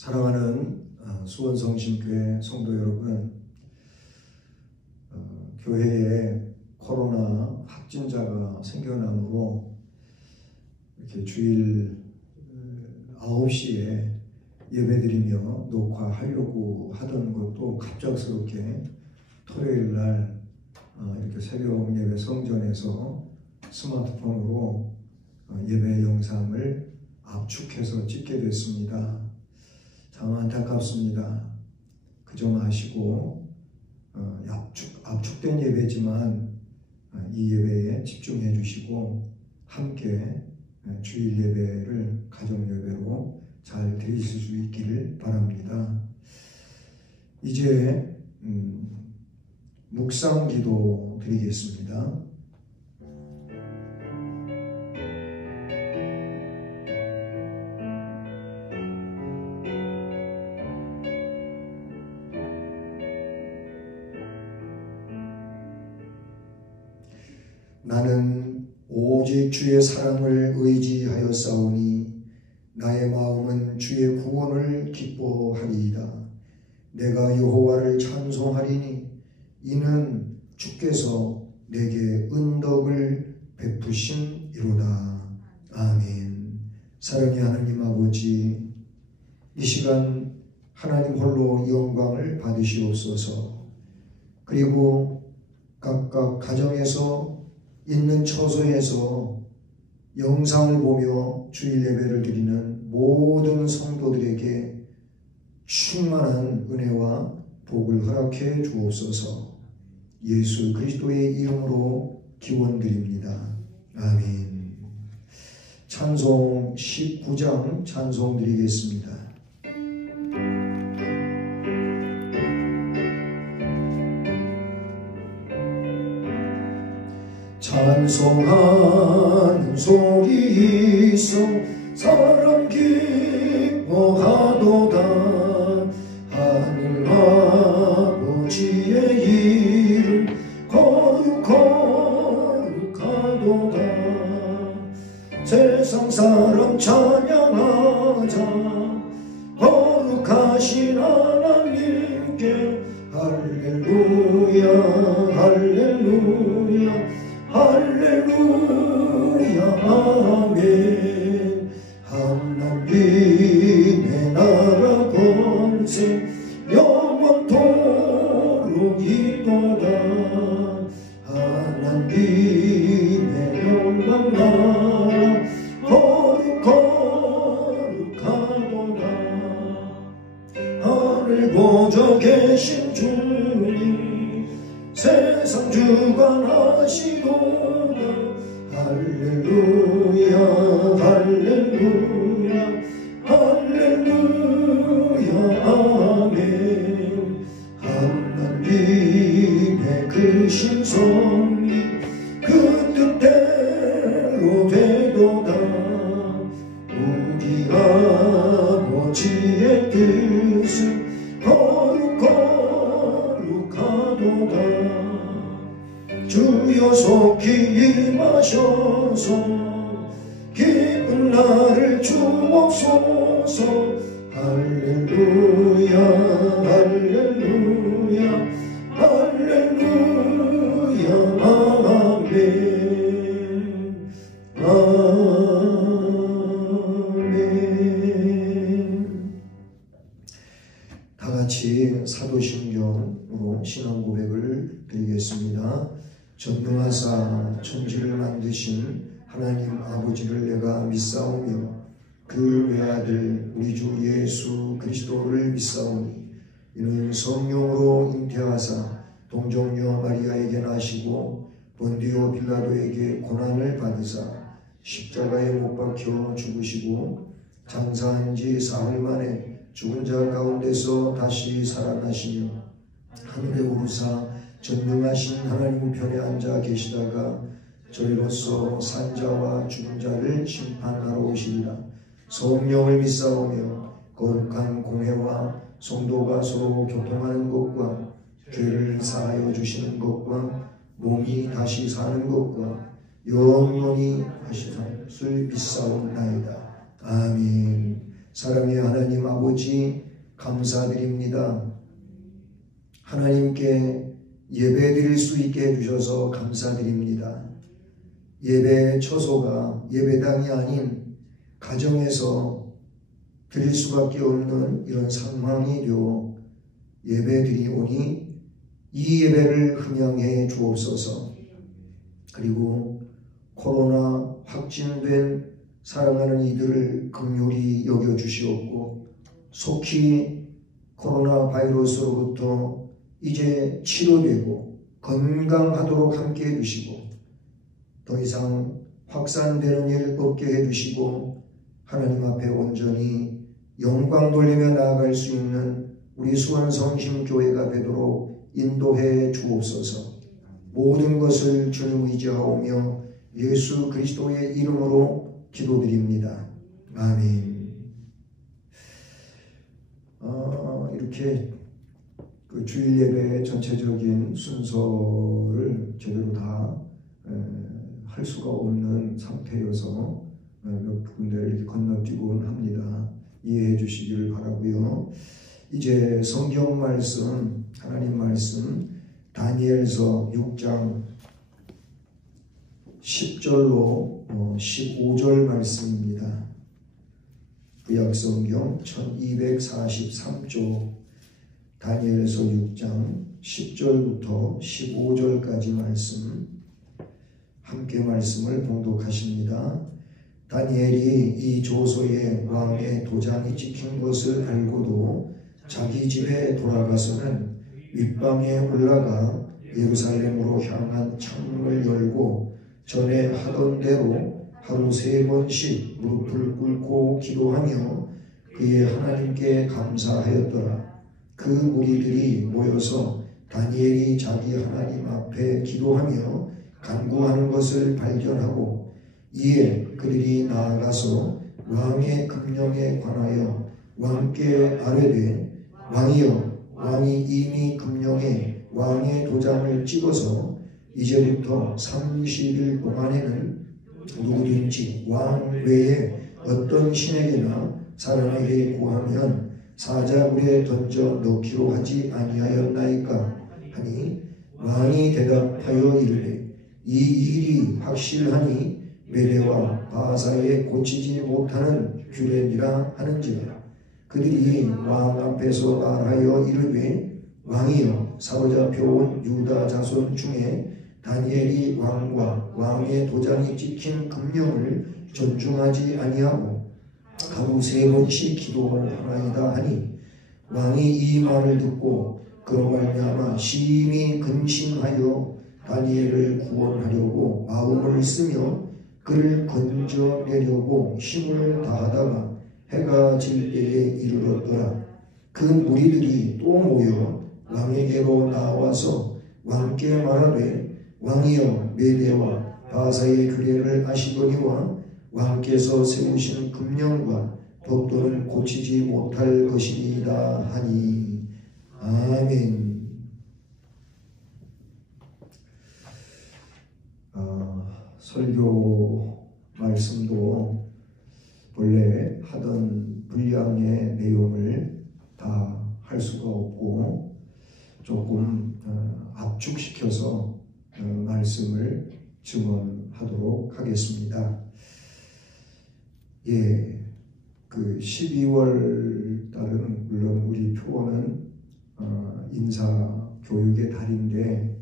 사랑하는 수원성심교회 성도 여러분, 교회에 코로나 확진자가 생겨나므로 이렇게 주일 9시에 예배드리며 녹화하려고 하던 것도 갑작스럽게 토요일 날 이렇게 새벽 예배 성전에서 스마트폰으로 예배 영상을 압축해서 찍게 됐습니다. 참 안타깝습니다. 그 점 아시고 압축된 예배지만 이 예배에 집중해 주시고 함께 주일 예배를 가정 예배로 잘 드리실 수 있기를 바랍니다. 이제 묵상 기도 드리겠습니다. 나는 오직 주의 사랑을 의지하였사오니 나의 마음은 주의 구원을 기뻐하리이다. 내가 여호와를 찬송하리니 이는 주께서 내게 은덕을 베푸심이로다. 아멘. 사랑의 하나님 아버지, 이 시간 하나님 홀로 영광을 받으시옵소서. 그리고 각각 가정에서 있는 처소에서 영상을 보며 주일 예배를 드리는 모든 성도들에게 충만한 은혜와 복을 허락해 주옵소서. 예수 그리스도의 이름으로 기원드립니다. 아멘. 찬송 19장 찬송 드리겠습니다. 찬송하는 속이 있어 사람 기뻐하도다. 하늘 아버지의 이름 거룩하도다. 세상 사람 찬양하자. 거룩하신 하나님께 할렐루야 할렐루야 할렐루야 아멘. 하나님의 나라 권세 영원토록 있도다. 하나님의 영광 나라 거룩하도다. 하늘 보좌 계신 주님 세상 주관하시도다. 할렐루야 할렐루야 할렐루야 아멘. 하나님의 크신 섭리 그 뜻대로 되도다. 우리 아버지의 뜻은 거룩하도다. 주여 속히 임하셔서 기쁜 날을 주옵소서. 할렐루야 할렐루야 할렐루야 아멘 아멘. 다같이 사도신경으로 신앙 고백을 드리겠습니다. 전능하사 천지를 만드신 하나님 아버지를 내가 믿사오며 그 외아들 우리 주 예수 그리스도를 믿사오니 이는 성령으로 잉태하사 동정녀 마리아에게 나시고 본디오 빌라도에게 고난을 받으사 십자가에 못 박혀 죽으시고 장사한 지 사흘 만에 죽은 자 가운데서 다시 살아나시며 하늘에 오르사 전능하신 하나님 편에 앉아 계시다가 저희로서 산자와 죽은 자를 심판하러 오시리라. 성령을 믿사오며 거룩한 공회와 성도가 서로 교통하는 것과 죄를 사하여 주시는 것과 몸이 다시 사는 것과 영원히 다시 살 것을 믿사옵나이다. 아멘. 사랑의 하나님 아버지 감사드립니다. 하나님께 예배드릴 수 있게 해주셔서 감사드립니다. 예배의 처소가 예배당이 아닌 가정에서 드릴 수밖에 없는 이런 상황이 되어 예배드리오니 이 예배를 흥양해 주옵소서. 그리고 코로나 확진된 사랑하는 이들을 긍휼히 여겨주시옵고 속히 코로나 바이러스로부터 이제 치료되고 건강하도록 함께 해주시고 더 이상 확산되는 일 없게 해주시고 하나님 앞에 온전히 영광 돌리며 나아갈 수 있는 우리 수원성심교회가 되도록 인도해 주옵소서. 모든 것을 주님 의지하오며 예수 그리스도의 이름으로 기도드립니다. 아멘. 이렇게 그 주일 예배의 전체적인 순서를 제대로 다 할 수가 없는 상태여서 몇 군데를 이렇게 건너뛰곤 합니다. 이해해 주시기를 바라고요. 이제 성경 말씀, 하나님 말씀 다니엘서 6장 10절로 15절 말씀입니다. 구약성경 1243조 다니엘서 6장 10절부터 15절까지 말씀 함께 말씀을 봉독하십니다. 다니엘이 이 조서에 왕의 도장이 찍힌 것을 알고도 자기 집에 돌아가서는 윗방에 올라가 예루살렘으로 향한 창문을 열고 전에 하던 대로 하루 3번씩 무릎을 꿇고 기도하며 그의 하나님께 감사하였더라. 그 무리들이 모여서 다니엘이 자기 하나님 앞에 기도하며 간구하는 것을 발견하고 이에 그들이 나아가서 왕의 금령에 관하여 왕께 아뢰되 왕이여, 왕이 이미 금령에 왕의 도장을 찍어서 이제부터 30일 동안에는 누구든지 왕 외에 어떤 신에게나 사람에게 구하면 사자굴에 던져 넣기로 하지 아니하였나이까 하니 왕이 대답하여 이르되 이 일이 확실하니 메대와 바사에 고치지 못하는 규례니라 하는지라. 그들이 왕 앞에서 말하여 이르되 왕이여, 사로잡혀온 유다 자손 중에 다니엘이 왕과 왕의 도장이 찍힌 금령을 존중하지 아니하고 하루 3번씩 기도하나이다 하니 왕이 이 말을 듣고 그로 말미암아 심히 근심하여 다니엘을 구원하려고 마음을 쓰며 그를 건져내려고 힘을 다하다가 해가 질 때에 이르렀더라. 그 무리들이 또 모여 왕에게로 나와서 왕께 말하되 왕이여, 메대와 바사의 규례를 아시거니와 왕께서 세우신 금령과 법도는 고치지 못할 것이니이다 하니. 아멘. 설교 말씀도 본래 하던 분량의 내용을 다 할 수가 없고 조금 압축시켜서 말씀을 증언하도록 하겠습니다. 예, 그 12월 달은 물론 우리 표어는 인사교육의 달인데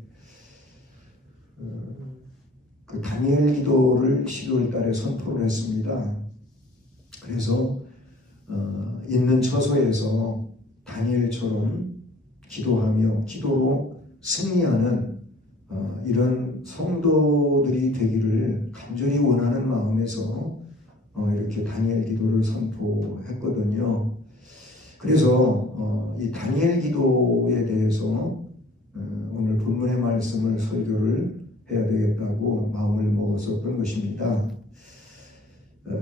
그 다니엘 기도를 12월 달에 선포를 했습니다. 그래서 있는 처소에서 다니엘처럼 기도하며 기도로 승리하는 이런 성도들이 되기를 간절히 원하는 마음에서 이렇게 다니엘 기도를 선포했거든요. 그래서 이 다니엘 기도에 대해서 오늘 본문의 말씀을 설교를 해야 되겠다고 마음을 먹었었던 것입니다.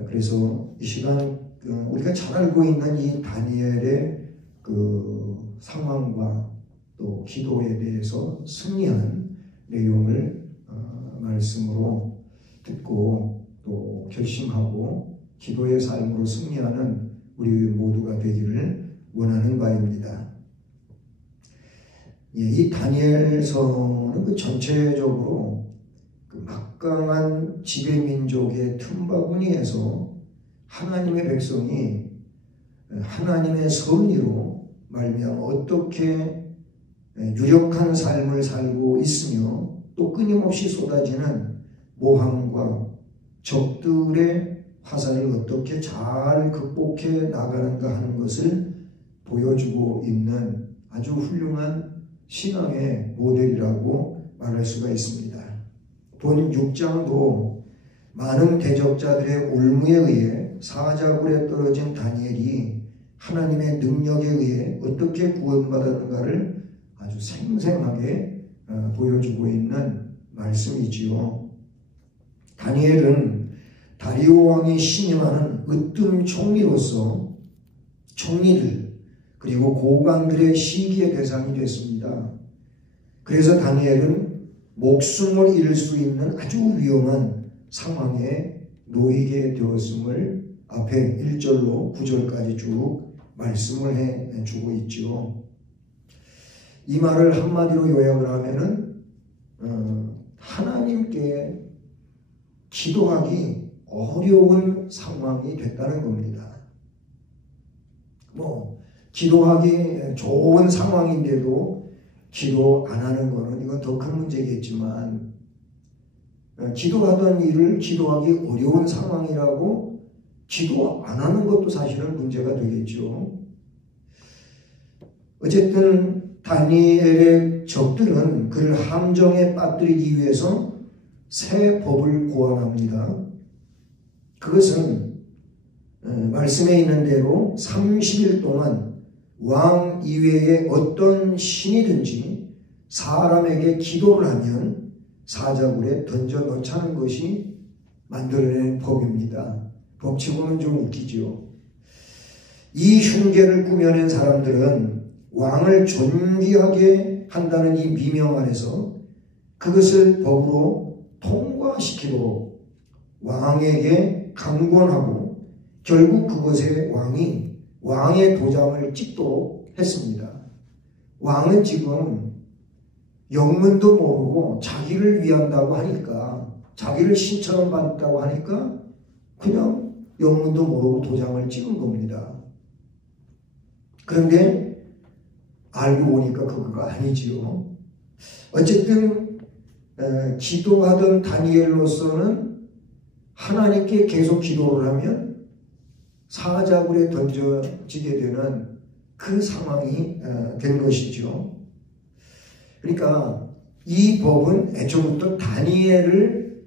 그래서 이 시간 우리가 잘 알고 있는 이 다니엘의 그 상황과 또 기도에 대해서 승리하는 내용을 말씀으로 듣고 또 결심하고 기도의 삶으로 승리하는 우리 모두가 되기를 원하는 바입니다. 이 다니엘서는 그 전체적으로 그 막강한 지배민족의 틈바구니에서 하나님의 백성이 하나님의 섭리로 말미암아 어떻게 유력한 삶을 살고 있으며 또 끊임없이 쏟아지는 모함과 적들의 화살을 어떻게 잘 극복해 나가는가 하는 것을 보여주고 있는 아주 훌륭한 신앙의 모델이라고 말할 수가 있습니다. 본 6장도 많은 대적자들의 올무에 의해 사자굴에 떨어진 다니엘이 하나님의 능력에 의해 어떻게 구원받았는가를 아주 생생하게 보여주고 있는 말씀이지요. 다니엘은 다리오 왕이 신임하는 으뜸 총리로서 총리들 그리고 고관들의 시기의 대상이 됐습니다. 그래서 다니엘은 목숨을 잃을 수 있는 아주 위험한 상황에 놓이게 되었음을 앞에 1절로 9절까지 쭉 말씀을 해주고 있죠. 이 말을 한마디로 요약을 하면은 하나님께 기도하기 어려운 상황이 됐다는 겁니다. 기도하기 좋은 상황인데도 기도 안 하는 거는 이건 더 큰 문제겠지만 기도하던 일을 기도하기 어려운 상황이라고 기도 안 하는 것도 사실은 문제가 되겠죠. 어쨌든 다니엘의 적들은 그를 함정에 빠뜨리기 위해서 새 법을 고안합니다. 그것은 말씀에 있는 대로 30일 동안 왕 이외에 어떤 신이든지 사람에게 기도를 하면 사자굴에 던져 넣자는 것이 만들어낸 법입니다. 법치고는 좀 웃기죠. 이 흉계를 꾸며낸 사람들은 왕을 존귀하게 한다는 이 미명 아래서 그것을 법으로 통과시키도록 왕에게 강권하고 결국 그것에 왕이 왕의 도장을 찍도록 했습니다. 왕은 지금 영문도 모르고 자기를 위한다고 하니까 자기를 신처럼 받았다고 하니까 그냥 영문도 모르고 도장을 찍은 겁니다. 그런데 알고 보니까 그거가 아니지요. 어쨌든 기도하던 다니엘로서는 하나님께 계속 기도를 하면 사자굴에 던져지게 되는 그 상황이 된 것이죠. 그러니까 이 법은 애초부터 다니엘을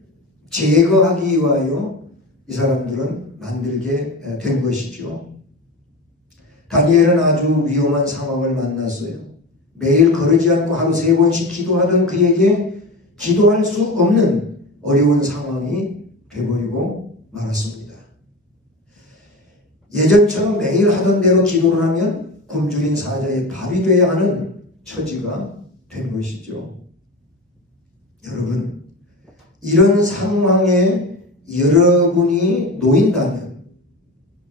제거하기 위하여 이 사람들은 만들게 된 것이죠. 다니엘은 아주 위험한 상황을 만났어요. 매일 거르지 않고 하루 3번씩 기도하던 그에게 기도할 수 없는 어려운 상황이 돼버리고 말았습니다. 예전처럼 매일 하던 대로 기도를 하면 굶주린 사자의 밥이 되어야 하는 처지가 된 것이죠. 여러분, 이런 상황에 여러분이 놓인다면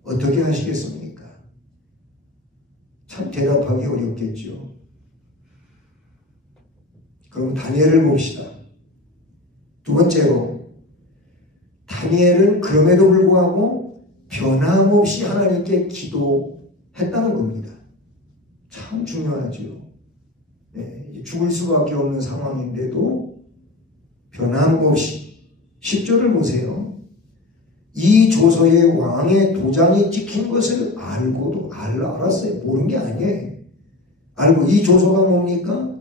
어떻게 하시겠습니까? 참 대답하기 어렵겠죠. 그럼 다니엘을 봅시다. 두 번째로, 다니엘은 그럼에도 불구하고 변함없이 하나님께 기도했다는 겁니다. 참 중요하죠. 죽을 수밖에 없는 상황인데도 변함없이 10절을 보세요. 이 조서에 왕의 도장이 찍힌 것을 알고도 알았어요. 모르는 게 아니에요. 알고 이 조서가 뭡니까?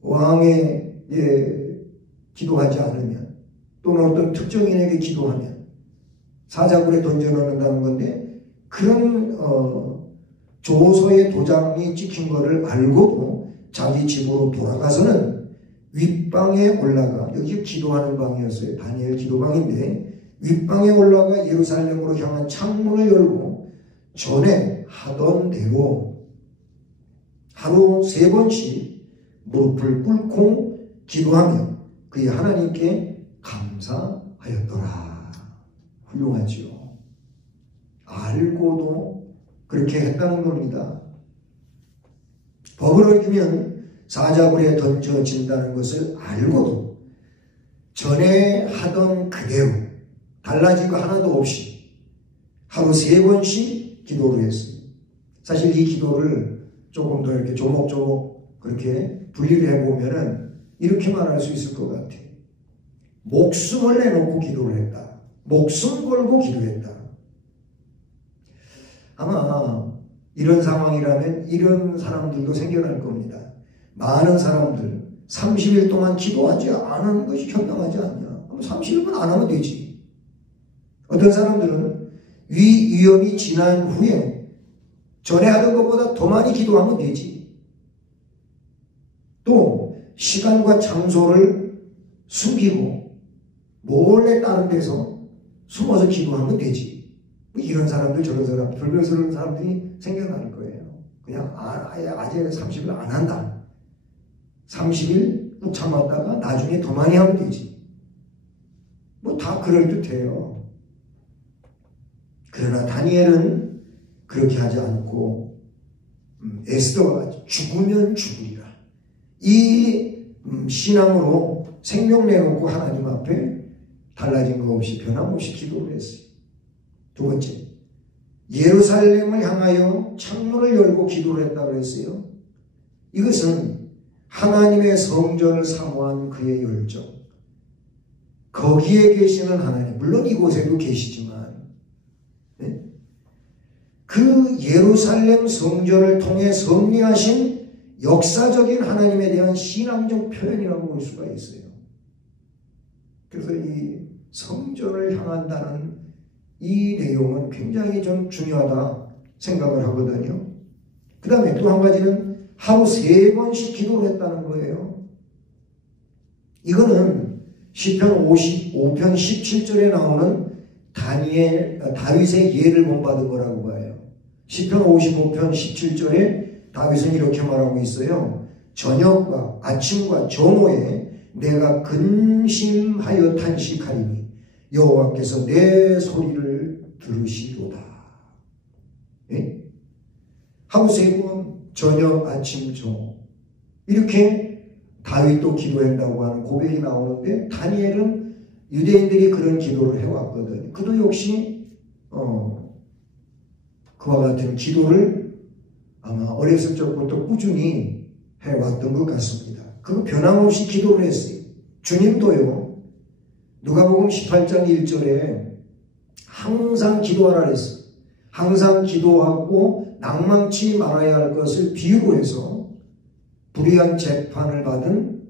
왕의 기도하지 않으면 또는 어떤 특정인에게 기도하면 사자굴에 던져넣는다는 건데 그런 조서에 도장이 찍힌 것을 알고도 자기 집으로 돌아가서는 윗방에 올라가, 여기 기도하는 방이었어요. 다니엘 기도방인데 윗방에 올라가 예루살렘으로 향한 창문을 열고 전에 하던 대로 하루 3번씩 무릎을 꿇고 기도하며 그의 하나님께 감사하였더라. 훌륭하지요. 알고도 그렇게 했다는 겁니다. 법을 어기면 사자굴에 던져진다는 것을 알고도 전에 하던 그대로 달라진 거 하나도 없이 하루 3번씩 기도를 했어요. 사실 이 기도를 조금 더 이렇게 조목조목 그렇게 분리를 해보면은 이렇게 말할 수 있을 것 같아요. 목숨을 내놓고 기도를 했다. 목숨 걸고 기도했다. 아마 이런 상황이라면 이런 사람들도 생겨날 겁니다. 많은 사람들 30일 동안 기도하지 않은 것이 현명하지 않냐. 30일만 안 하면 되지. 어떤 사람들은 위험이 지난 후에 전에 하던 것보다 더 많이 기도하면 되지. 또 시간과 장소를 숨기고 몰래 다른 데서 숨어서 기도하면 되지. 이런 사람들 저런 사람 별별스러운 사람들이 생겨날 거예요. 그냥 아예 30일 안 한다. 30일 꾹 참았다가 나중에 더 많이 하면 되지. 뭐 다 그럴듯해요. 그러나 다니엘은 그렇게 하지 않고 에스더가 죽으면 죽으리라. 이 신앙으로 생명 내놓고 하나님 앞에 달라진 거 없이 변함없이 기도를 했어요. 두 번째, 예루살렘을 향하여 창문을 열고 기도를 했다고 그랬어요. 이것은 하나님의 성전을 사모한 그의 열정, 거기에 계시는 하나님, 물론 이곳에도 계시지만 그 예루살렘 성전을 통해 섭리하신 역사적인 하나님에 대한 신앙적 표현이라고 볼 수가 있어요. 그래서 이 성전을 향한다는 이 내용은 굉장히 좀 중요하다 생각을 하거든요. 그 다음에 또 한 가지는 하루 3번씩 기도를 했다는 거예요. 이거는 시편 55편 17절에 나오는 다윗의 예를 본받은 거라고 봐요. 시편 55편 17절에 다윗은 이렇게 말하고 있어요. 저녁과 아침과 정오에 내가 근심하여 탄식하리니 여호와께서 내 소리를 들으시도다. 예? 하루 3번 저녁, 아침, 정오 이렇게 다윗도 기도한다고 하는 고백이 나오는데 다니엘은 유대인들이 그런 기도를 해왔거든요. 그도 역시 그와 같은 기도를 아마 어렸을 적부터 꾸준히 해왔던 것 같습니다. 그거 변함없이 기도를 했어요. 주님도요. 누가복음 18장 1절에 항상 기도하라 했어요. 항상 기도하고 낭망치 말아야 할 것을 비유로 해서 불의한 재판을 받은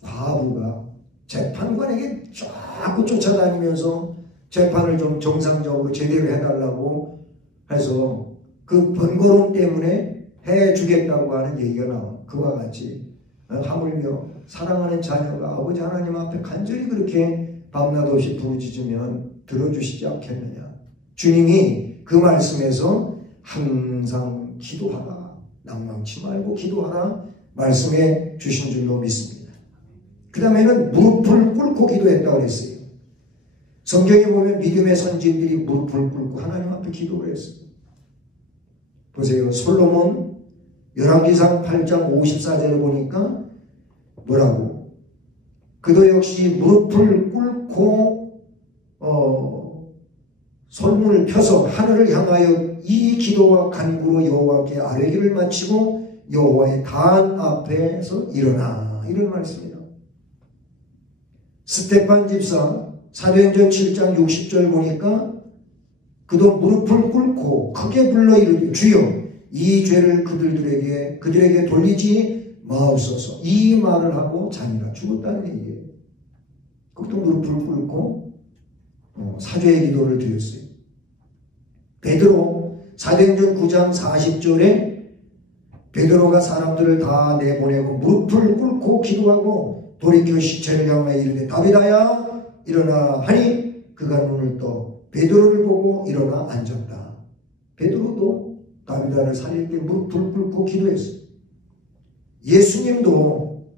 과부가 재판관에게 자꾸 쫓아다니면서 재판을 좀 정상적으로 제대로 해달라고 해서 그 번거로움 때문에 해주겠다고 하는 얘기가 나와. 그와 같이 하물며 사랑하는 자녀가 아버지 하나님 앞에 간절히 그렇게 밤낮 없이 부르짖으면 들어주시지 않겠느냐. 주님이 그 말씀에서 항상 기도하라, 낭망치 말고 기도하라 말씀해 주신 줄로 믿습니다. 그 다음에는 무릎을 꿇고 기도했다고 했어요. 성경에 보면 믿음의 선지들이 무릎을 꿇고 하나님 앞에 기도를 했어요. 보세요. 솔로몬 열왕기상 8장 54절을 보니까 뭐라고? 그도 역시 무릎을 꿇고 손문을 펴서 하늘을 향하여 이 기도와 간구로 여호와께 아뢰기를 마치고 여호와의 단 앞에서 일어나, 이런 말씀입니다. 스테판 집사 사도행전 7장 60절 보니까 그도 무릎을 꿇고 크게 불러 이르되 주여 이 죄를 그들에게 돌리지 마옵소서, 이 말을 하고 자기가 죽었다는 얘기예요. 그것도 무릎을 꿇고 사죄의 기도를 드렸어요. 베드로 사도행전 9장 40절에 베드로가 사람들을 다 내보내고 무릎을 꿇고 기도하고 돌이켜 시체를 향하여 이르되 다윗아야 일어나 하니 그가 눈을 떠 베드로를 보고 일어나 앉았다. 베드로도 다윗아를 살릴 때 무릎을 꿇고 기도했어요. 예수님도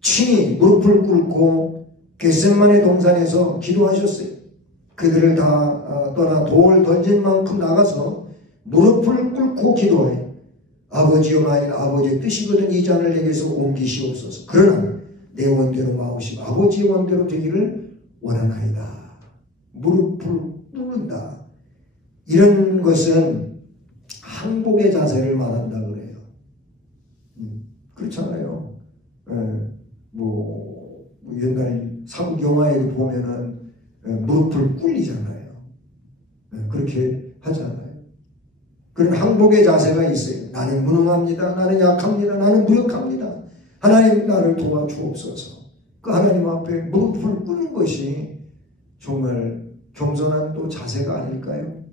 친히 무릎을 꿇고 겟세마네 동산에서 기도하셨어요. 그들을 다 떠나 돌 던진 만큼 나가서 무릎을 꿇고 기도해. 아버지여, 만일 아버지의 뜻이거든 이 잔을 내게서 옮기시옵소서. 그러나 내 원대로 마옵시고 아버지의 원대로 되기를 원하나이다. 무릎을 꿇는다. 이런 것은 항복의 자세를 말한다 그래요. 그렇잖아요. 옛날 사극 영화에도 보면은 무릎을 꿇리잖아요. 그렇게 하잖아요. 그런 항복의 자세가 있어요. 나는 무능합니다. 나는 약합니다. 나는 무력합니다. 하나님 나를 도와주옵소서. 그 하나님 앞에 무릎을 꿇는 것이 정말 겸손한 또 자세가 아닐까요?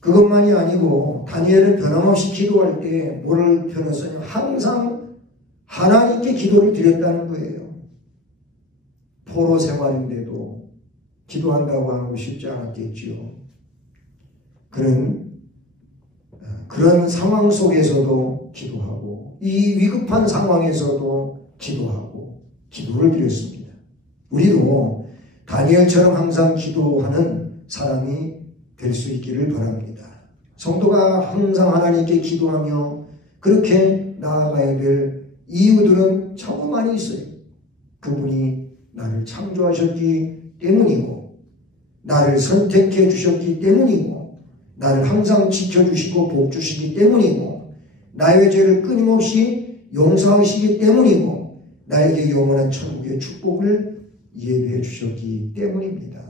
그것만이 아니고 다니엘은 변함없이 기도할 때 뭐를 표현했어요? 항상 하나님께 기도를 드렸다는 거예요. 포로 생활인데도 기도한다고 하는 거 쉽지 않았겠지요. 그런 상황 속에서도 기도하고 이 위급한 상황에서도 기도하고 기도를 드렸습니다. 우리도 다니엘처럼 항상 기도하는 사람이 될 수 있기를 바랍니다. 성도가 항상 하나님께 기도하며 그렇게 나아가야 될 이유들은 참 많이 있어요. 그분이 나를 창조하셨기 때문이고 나를 선택해 주셨기 때문이고 나를 항상 지켜주시고 복주시기 때문이고 나의 죄를 끊임없이 용서하시기 때문이고 나에게 영원한 천국의 축복을 예비해 주셨기 때문입니다.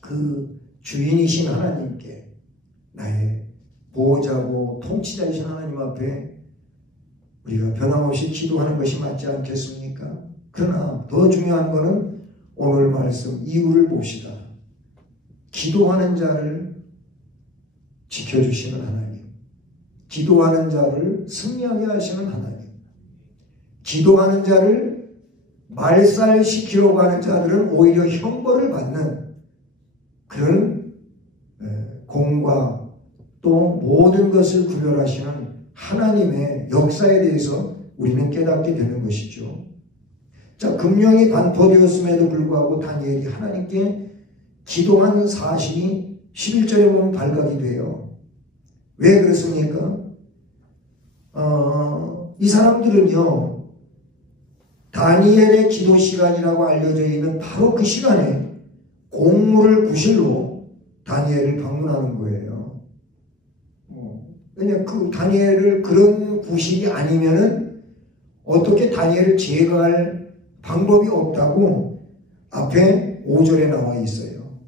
그 주인이신 하나님께 나의 보호자고 통치자이신 하나님 앞에 우리가 변함없이 기도하는 것이 맞지 않겠습니까? 그러나 더 중요한 것은 오늘 말씀 이유를 봅시다. 기도하는 자를 지켜주시는 하나님, 기도하는 자를 승리하게 하시는 하나님, 기도하는 자를 말살시키려고 하는 자들은 오히려 형벌을 받는 그런 공과 또 모든 것을 구별하시는 하나님의 역사에 대해서 우리는 깨닫게 되는 것이죠. 자, 금령이 반포되었음에도 불구하고 다니엘이 하나님께 기도한 사실이 11절에 보면 발각이 돼요. 왜 그렇습니까? 이 사람들은요, 다니엘의 기도 시간이라고 알려져 있는 바로 그 시간에 공물을 구실로 다니엘을 방문하는 거예요. 왜냐하면 그 다니엘을 그런 구실이 아니면은 어떻게 다니엘을 제거할 방법이 없다고 앞에 5절에 나와 있어요.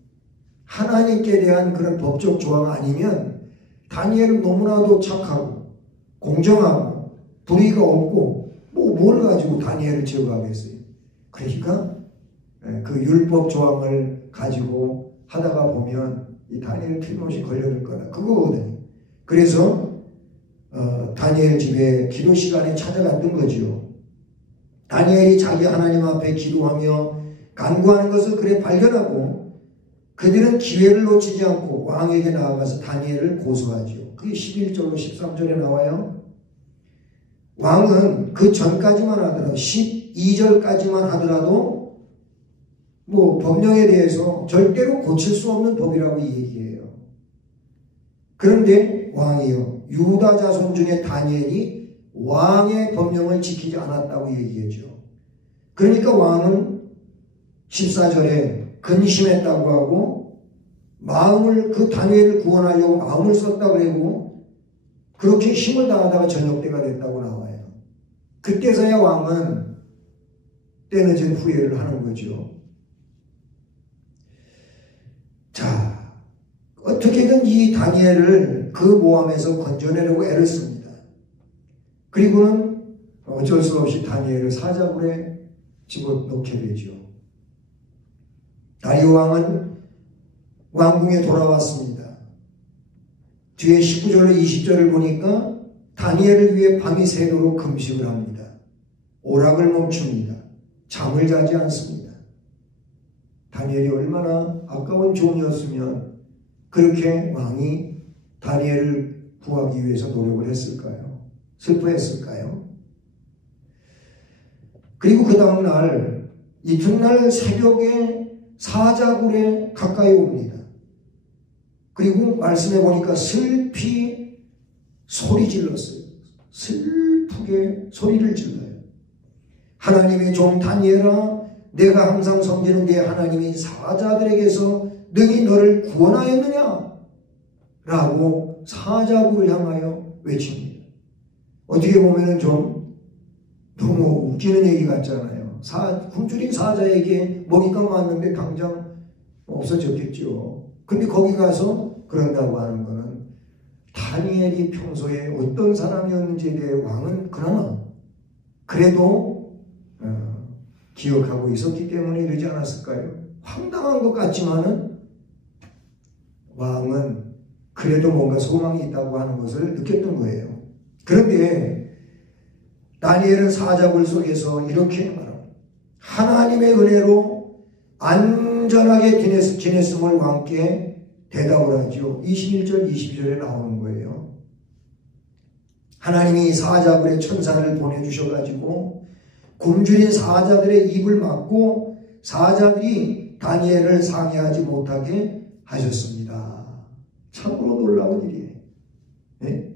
하나님께 대한 그런 법적 조항 아니면 다니엘은 너무나도 착하고 공정하고 불의가 없고 뭘 가지고 다니엘을 제거하겠어요. 그러니까 그 율법 조항을 가지고 하다가 보면 이 다니엘 틀림없이 걸려들 거다. 그거거든요. 그래서 다니엘 집에 기도 시간에 찾아갔던 거죠. 다니엘이 자기 하나님 앞에 기도하며 간구하는 것을 그래 발견하고 그들은 기회를 놓치지 않고 왕에게 나아가서 다니엘을 고소하죠. 그게 11절로 13절에 나와요. 왕은 그 전까지만 하더라도 12절까지만 하더라도 법령에 대해서 절대로 고칠 수 없는 법이라고 얘기해요. 그런데 왕이요, 유다 자손 중에 다니엘이 왕의 법령을 지키지 않았다고 얘기했죠. 그러니까 왕은 14절에 근심했다고 하고 그 다니엘을 구원하려고 마음을 썼다고 하고 그렇게 힘을 다하다가 저녁 때가 됐다고 나와요. 그때서야 왕은 때늦은 후회를 하는 거죠. 자, 어떻게든 이 다니엘을 그 모함에서 건져내려고 애를 씁니다. 그리고는 어쩔 수 없이 다니엘을 사자굴에 집어넣게 되죠. 다리오 왕은 왕궁에 돌아왔습니다. 뒤에 19절로 20절을 보니까 다니엘을 위해 밤이 새도록 금식을 합니다. 오락을 멈춥니다. 잠을 자지 않습니다. 다니엘이 얼마나 아까운 종이었으면 그렇게 왕이 다니엘을 구하기 위해서 노력을 했을까요? 슬퍼했을까요? 그리고 그 다음날 이튿날 새벽에 사자굴에 가까이 옵니다. 그리고 말씀해 보니까 슬피 소리 질렀어요. 슬프게 소리를 질러요. 하나님의 종 다니엘아, 내가 항상 섬기는 내 하나님이 사자들에게서 능히 너를 구원하였느냐? 라고 사자굴을 향하여 외칩니다. 어떻게 보면 좀 너무 웃기는 얘기 같잖아요. 굶주린 사자에게 먹이가 왔는데 당장 없어졌겠죠. 근데 거기 가서 그런다고 하는 거는 다니엘이 평소에 어떤 사람이었는지에 대해 왕은 그나마 그래도 기억하고 있었기 때문에 이러지 않았을까요? 황당한 것 같지만은 왕은 그래도 뭔가 소망이 있다고 하는 것을 느꼈던 거예요. 그런데 다니엘은 사자굴 속에서 이렇게 말합니다. 하나님의 은혜로 안전하게 지냈음을 왕께 대답을 하죠. 21절 22절에 나오는 거예요. 하나님이 사자굴에 천사를 보내주셔가지고 굶주린 사자들의 입을 막고 사자들이 다니엘을 상해하지 못하게 하셨습니다. 참으로 놀라운 일이에요. 네?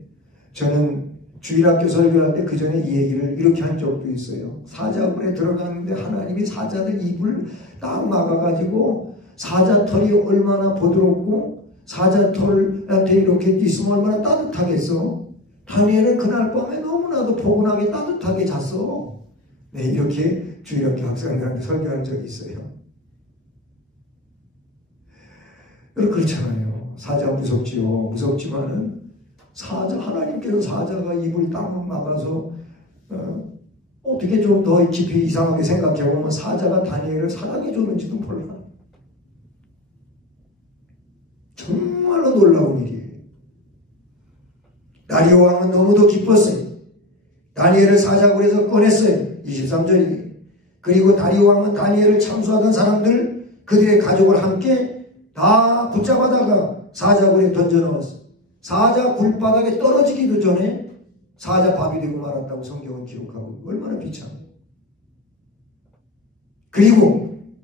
저는 주일학교 설교할 때 그 전에 이 얘기를 이렇게 한 적도 있어요. 사자굴에 들어갔는데 하나님이 사자들 입을 딱 막아가지고 사자털이 얼마나 부드럽고 사자털한테 이렇게 있으면 얼마나 따뜻하겠어. 다니엘은 그날 밤에 너무나도 포근하게 따뜻하게 잤어. 네, 이렇게 주일학교 학생들한테 설교한 적이 있어요. 그렇잖아요. 사자 무섭지요. 무섭지만은 하나님께서 사자가 입을 딱 막아서 어떻게 좀 더 깊이 이상하게 생각해보면 사자가 다니엘을 사랑해 줬는지도 몰라. 정말로 놀라운 일이에요. 다리오 왕은 너무도 기뻤어요. 다니엘을 사자굴에서 꺼냈어요. 23절이. 그리고 다리오 왕은 다니엘을 참수하던 사람들, 그들의 가족을 함께 다 붙잡아다가 사자굴에 던져넣었어. 사자 굴바닥에 떨어지기도 전에 사자 밥이 되고 말았다고 성경은 기록하고, 얼마나 비참해요. 그리고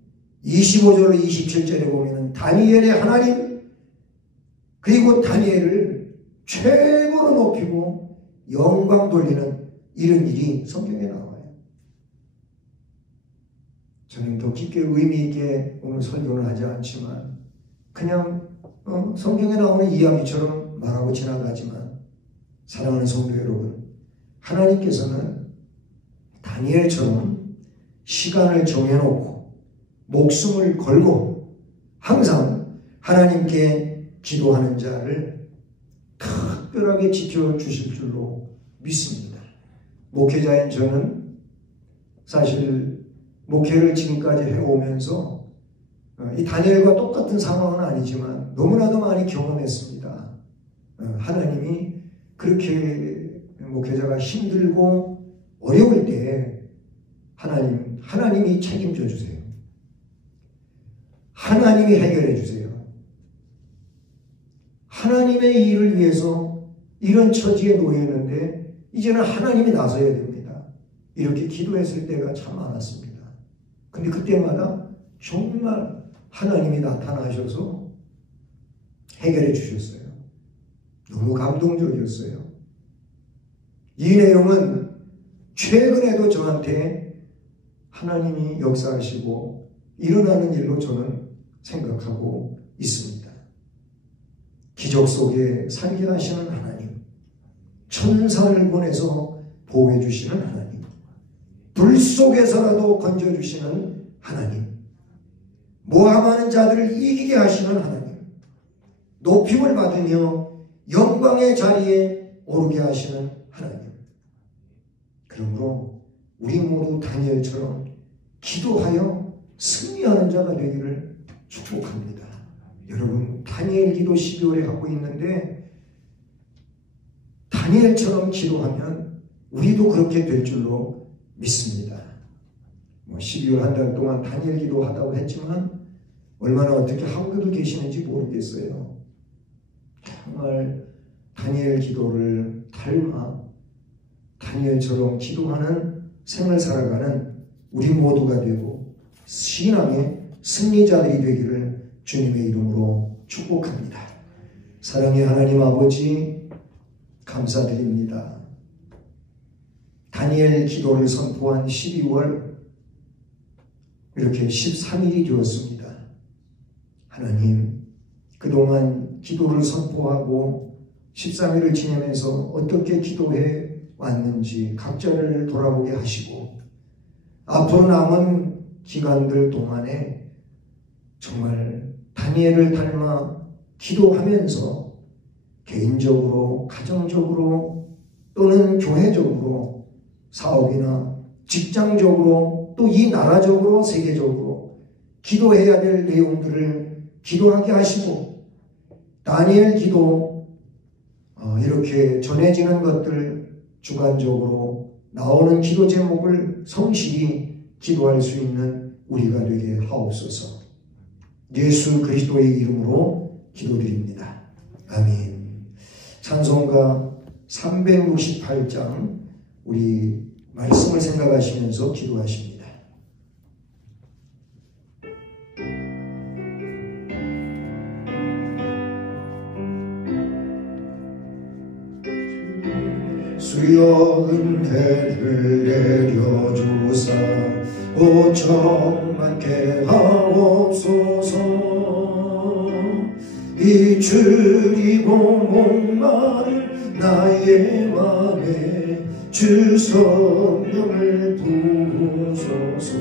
25절로 27절에 보면 다니엘의 하나님, 그리고 다니엘을 최고로 높이고 영광 돌리는 이런 일이 성경에 나와요. 저는 더 깊게 의미 있게 오늘 설교는 하지 않지만 그냥 성경에 나오는 이야기처럼 말하고 지나가지만, 사랑하는 성도 여러분, 하나님께서는 다니엘처럼 시간을 정해놓고 목숨을 걸고 항상 하나님께 기도하는 자를 특별하게 지켜주실 줄로 믿습니다. 목회자인 저는 사실 목회를 지금까지 해오면서 이 다니엘과 똑같은 상황은 아니지만 너무나도 많이 경험했습니다. 하나님이 그렇게 목회자가 힘들고 어려울 때 하나님이 책임져 주세요. 하나님이 해결해 주세요. 하나님의 일을 위해서 이런 처지에 놓였는데 이제는 하나님이 나서야 됩니다. 이렇게 기도했을 때가 참 많았습니다. 근데 그때마다 정말 하나님이 나타나셔서 해결해 주셨어요. 너무 감동적이었어요. 이 내용은 최근에도 저한테 하나님이 역사하시고 일어나는 일로 저는 생각하고 있습니다. 기적 속에 살게 하시는 하나님, 천사를 보내서 보호해 주시는 하나님, 불 속에서라도 건져주시는 하나님, 모함하는 자들을 이기게 하시는 하나님, 높임을 받으며 영광의 자리에 오르게 하시는 하나님. 그러므로 우리 모두 다니엘처럼 기도하여 승리하는 자가 되기를 축복합니다. 여러분, 다니엘 기도 12월에 하고 있는데 다니엘처럼 기도하면 우리도 그렇게 될 줄로 믿습니다. 12월 한 달 동안 다니엘 기도 하다고 했지만 얼마나 어떻게 하고도 계시는지 모르겠어요. 정말 다니엘 기도를 닮아 다니엘처럼 기도하는 생을 살아가는 우리 모두가 되고 신앙의 승리자들이 되기를 주님의 이름으로 축복합니다. 사랑의 하나님 아버지, 감사드립니다. 다니엘 기도를 선포한 12월 이렇게 13일이 되었습니다. 하나님, 그동안 기도를 선포하고 13일을 지내면서 어떻게 기도해 왔는지 각자를 돌아보게 하시고 앞으로 남은 기간들 동안에 정말 다니엘을 닮아 기도하면서 개인적으로, 가정적으로 또는 교회적으로, 사업이나 직장적으로 또 이 나라적으로, 세계적으로 기도해야 될 내용들을 기도하게 하시고 다니엘 기도 이렇게 전해지는 것들 주관적으로 나오는 기도 제목을 성실히 기도할 수 있는 우리가 되게 하옵소서. 예수 그리스도의 이름으로 기도드립니다. 아멘. 찬송가 368장 우리 말씀을 생각하시면서 기도하십니다. 주여 은혜를 내려주사 오청 많게 하옵소서. 이 줄이고 목마른 나의 맘에 주 성령을 부으소서.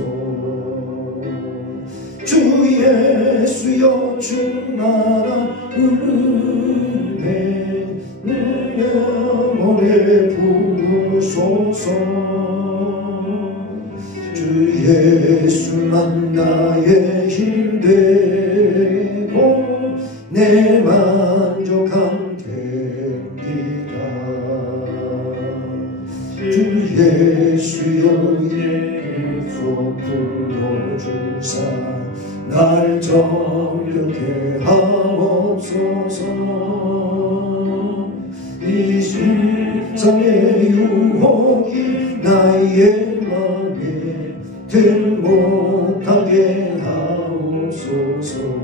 주 예수여 충만한 은혜 내 영혼에 부으소서. 주 예수만 나의 힘 되고 내 만족함 됩니다. 주 예수여 예수 불러주사 날 정결케 하옵소서. 이 세상의 유혹이 나의 맘에 들 못하게 하옵소서.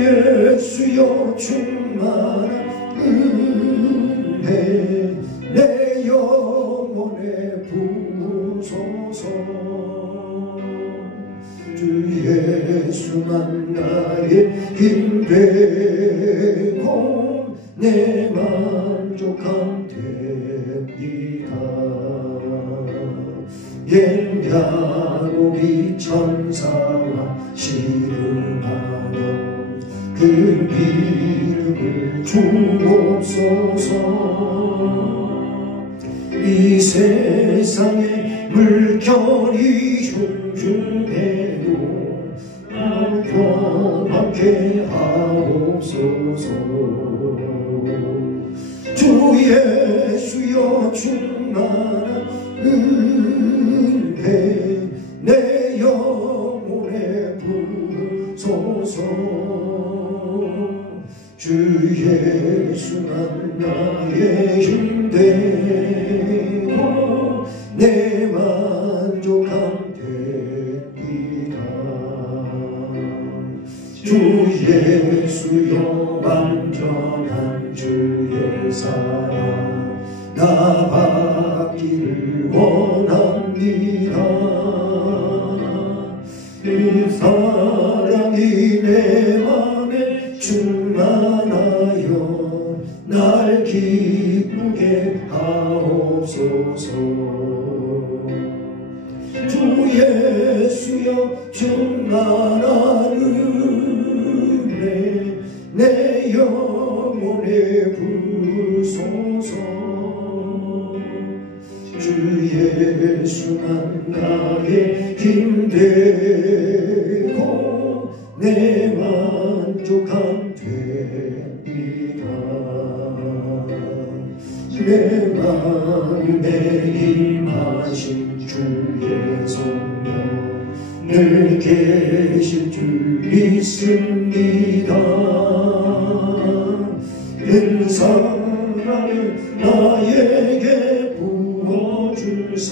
예수여 충만한 은혜 내 영혼에 부으소서. 주 예수만 나의 힘 되고 내 만족함 됩니다. 옛 야곱이 천사와 씨름하며 그 믿음을 주옵소서. 이 세상에 물결이 흉흉해도 날 평안케 하옵소서. 주 예수여 충만한 은혜 내 영혼에 부으소서. 주 예수만 나의 힘 되고 내 만족함 됩니다. 주 예수여 완전한 주의 사랑 나 받기를 원합니다. 이 사랑이 내 맘에 충만하여 날 기쁘게 하옵소서. 주 예수여 충만한 은혜 내 영혼에 부으소서. 주 예수만 나의 힘 되고 내 만족함 됩니다. 내 마음에 임하신 주의 성령 늘 계실 줄 믿습니다. 은사랑을 나에게 부어주사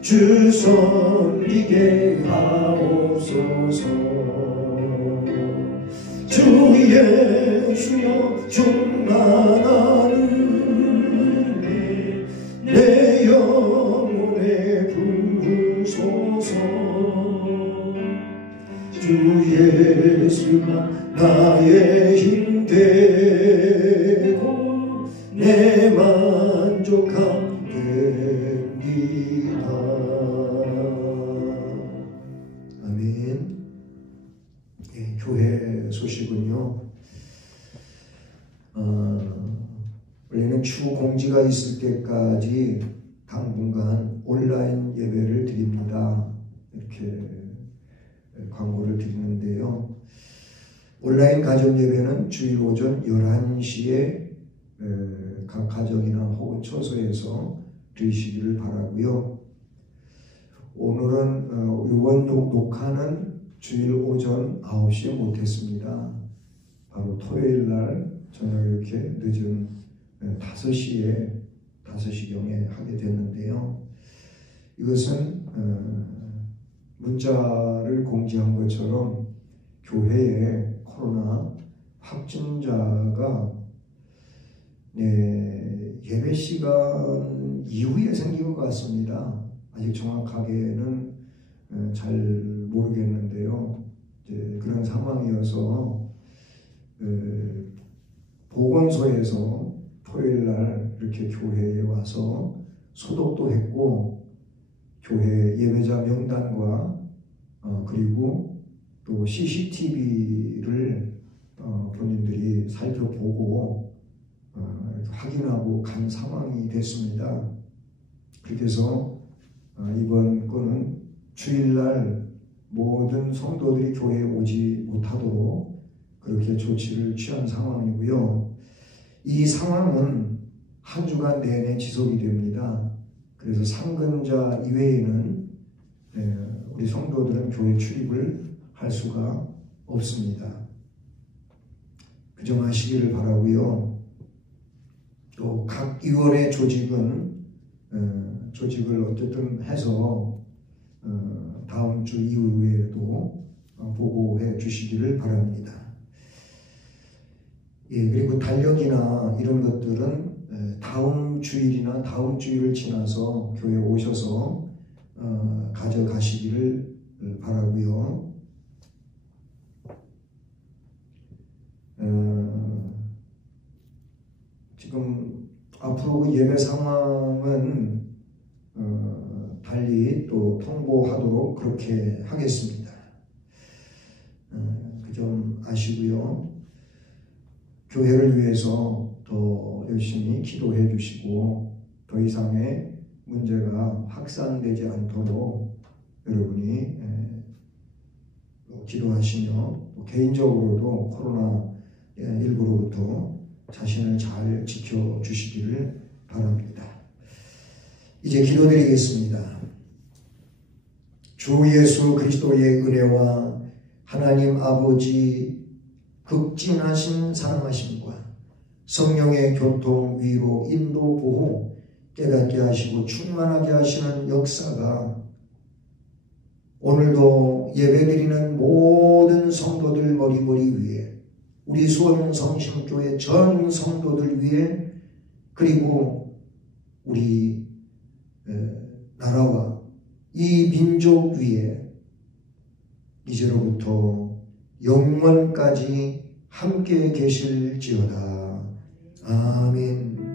주 섬기게 하옵소서. 주 예수여 충만하는 내 영혼에 부으소서. 주 예수만 나의 힘 되고 내 만족함 됩니다. 아멘. 예, 교회 소식은요, 원래는 주 공지가 있을 때까지 당분간 온라인 예배를 드립니다. 이렇게 광고를 드리는데요. 온라인 가정 예배는 주일 오전 11시에 각 가정이나 혹은 처소에서 드리시기를 바라고요. 오늘은 이번 녹화는 주일 오전 9시에 못했습니다. 바로 토요일 날 저녁 이렇게 늦은 5시경에 하게 됐는데요. 이것은 문자를 공지한 것처럼 교회에 코로나 확진자가 예배 시간 이후에 생긴 것 같습니다. 아직 정확하게는 잘 모르겠는데요. 이제 그런 상황이어서 보건소에서 토요일 날 이렇게 교회에 와서 소독도 했고, 교회 예배자 명단과 그리고 또 CCTV를 본인들이 살펴보고 확인하고 간 상황이 됐습니다. 그렇게 해서 이번 건은 주일날 모든 성도들이 교회에 오지 못하도록 그렇게 조치를 취한 상황이고요. 이 상황은 한 주간 내내 지속이 됩니다. 그래서 상근자 이외에는 우리 성도들은 교회 출입을 할 수가 없습니다. 그정하시기를 바라고요. 또 각 위원회 조직을 어쨌든 해서 다음 주 이후에도 보고해 주시기를 바랍니다. 예, 그리고 달력이나 이런 것들은 다음 주일이나 다음 주일을 지나서 교회에 오셔서 가져가시기를 바라고요. 지금 앞으로 예배 상황은 달리 또 통보하도록 그렇게 하겠습니다. 그 점 아시고요. 교회를 위해서 더 열심히 기도해 주시고 더 이상의 문제가 확산되지 않도록 여러분이 기도하시며 개인적으로도 코로나19로부터 자신을 잘 지켜주시기를 바랍니다. 이제 기도드리겠습니다. 주 예수 그리스도의 은혜와 하나님 아버지 극진하신 사랑하심과 성령의 교통, 위로, 인도, 보호, 깨닫게 하시고 충만하게 하시는 역사가 오늘도 예배드리는 모든 성도들 머리머리 위에, 우리 수원성심교회 전 성도들 위에, 그리고 우리 나라와 이 민족 위에 이제로부터 영원까지 함께 계실지어다. 아멘.